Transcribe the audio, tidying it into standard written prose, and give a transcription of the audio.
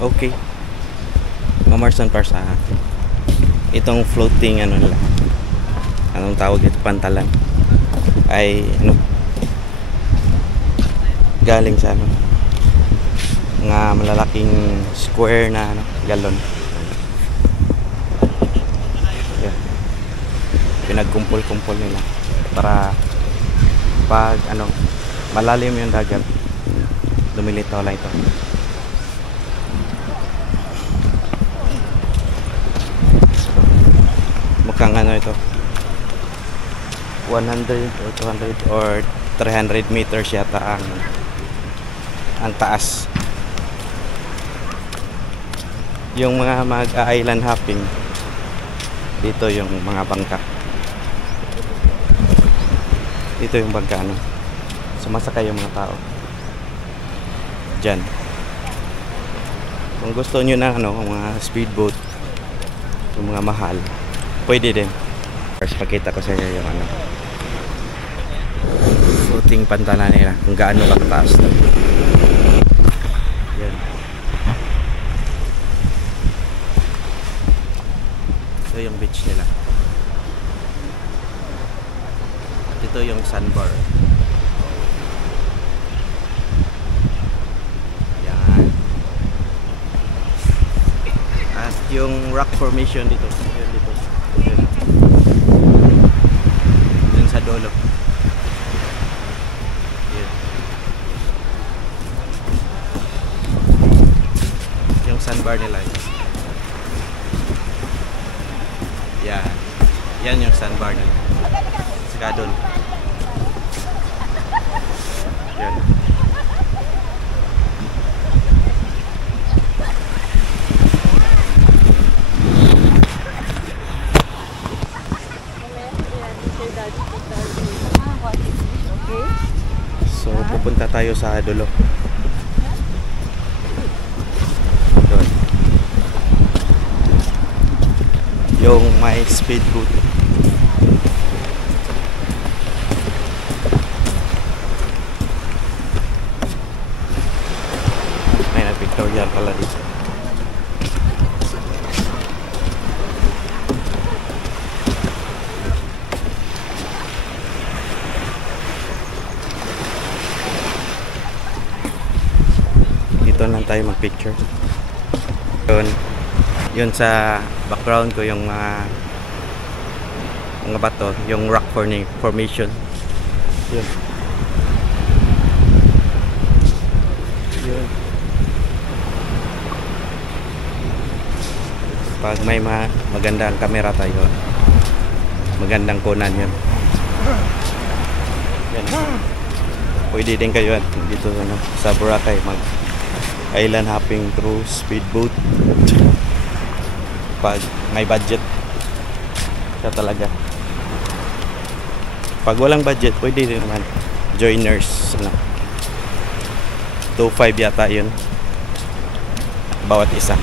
Okay. Mamarsan par sa itong floating ano nila. Anong tawag ito? Pantalan. Ay ano? Galing sa ano? Mga malalaking square na ano, galon. Yeah. Pinagkumpol-kumpol nila para pag ano, malalim yung dagat, lumilitaw lang ito. Mukhang ano ito, 100 or 200 or 300 meters yata ang taas. Yung mga mag-island hopping dito, yung mga bangka dito, yung bangka ano, sumasakay yung mga tao dyan. Kung gusto nyo na ano, mga speedboat, yung mga mahal, pwede din. First pakita ko sa inyo yung ano, floating pantalan nila, kung gaano kataas. Yan. Ito yung beach nila. Ito yung sandbar. Yan. At yung rock formation dito. Yun dito. Yun. Yun sa dulo. Yun. Yung sandbar nila. Yan. Yan yung sandbar nila. Saka doon. Yan. So pupunta tayo sa dulo. Doon. Yung may speedboat. May na-pictorial pala dito. Dito lang tayo mag-picture. Yun sa background ko yung mga bato, yung rock formation. Yun. Yun. Pag may magandang camera tayo, magandang kunan yun. Yan. Pwede din kayo dito ano, sa Boracay mag island hopping through speedboat pag may budget ka talaga. Pag walang budget, pwede din naman joiners ano, 2.5 yata yun bawat isa.